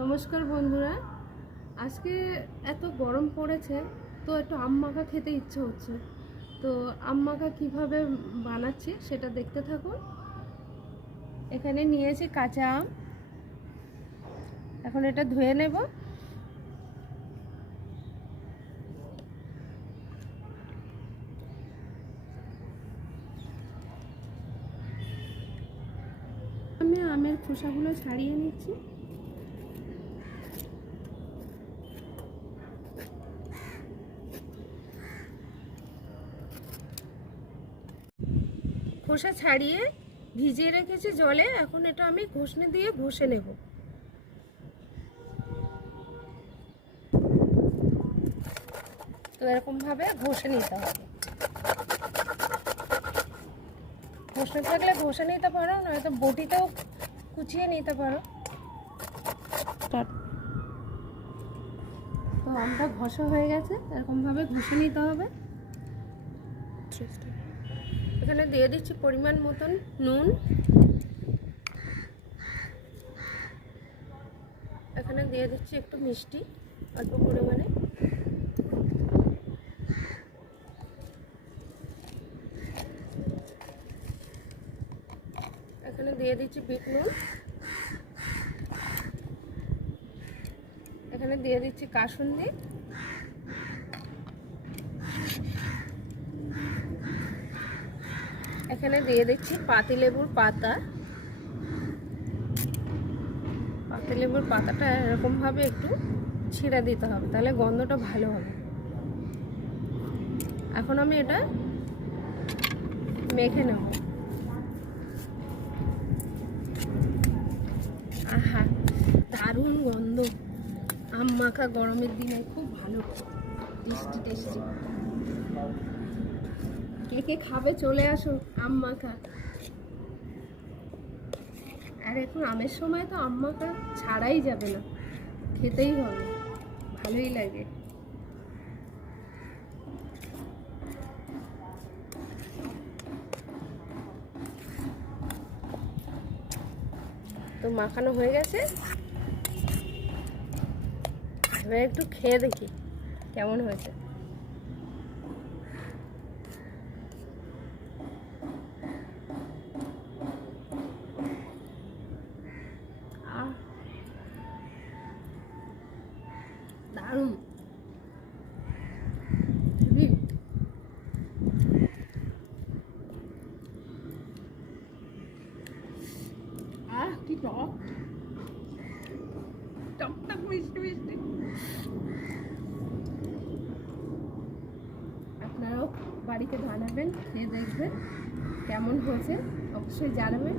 নমস্কার বন্ধুরা, আজকে এত গরম পড়েছে তো একটু আম মাখা খেতে ইচ্ছে হচ্ছে। তো আম মাখা কীভাবে বানাচ্ছি সেটা দেখতে থাকুন। এখানে নিয়েছি কাঁচা আম, এখন এটা ধুয়ে নেব। আমি আমের খোসাগুলো ছাড়িয়ে নিচ্ছি। খোসা ছাড়িয়ে ভিজিয়ে রেখেছি জলে, এখন এটা আমি ঘষনি দিয়ে ঘষে নেব। তো এরকমভাবে ঘষে নিতে হবে। ঘষে থাকলে ঘষে নিতে পারো, নয়তো বটিতেও কুচিয়ে নিতে পারো। তো আমটা ঘষা হয়ে গেছে, এরকমভাবে ঘষে নিতে হবে। এখানে দিয়ে দিচ্ছি পরিমাণ মতন নুন, এখানে দিয়ে দিচ্ছি একটু মিষ্টি অল্প পরিমাণে, এখানে দিয়ে দিচ্ছি বিট নুন, এখানে দিয়ে দিচ্ছি কাসুন্দি, এখানে দিয়ে দিচ্ছি পাতিলেবুর পাতা। পাতিলেবুর পাতাটা এরকমভাবে একটু ছিঁড়ে দিতে হবে, তাহলে গন্ধটা ভালো হবে। এখন আমি এটা মেখে নেব। আহা, দারুণ গন্ধ! আম মাখা গরমের দিনে খুব ভালো, টেস্টি টেস্টি। কে কে খাবে চলে আসো আম মাখা। আর এখন আমের সময় তো আম মাখা ছাড়াই যাবে না, খেতেই হবে, ভালোই লাগে। তো মাখানো হয়ে গেছে, এবার একটু খেয়ে দেখি কেমন হয়েছে। দারুণ! কি টক টক টক মিষ্টি মিষ্টি। আপনারাও বাড়িতে বানাবেন, খেয়ে দেখবেন কেমন হয়েছে, অবশ্যই জানাবেন।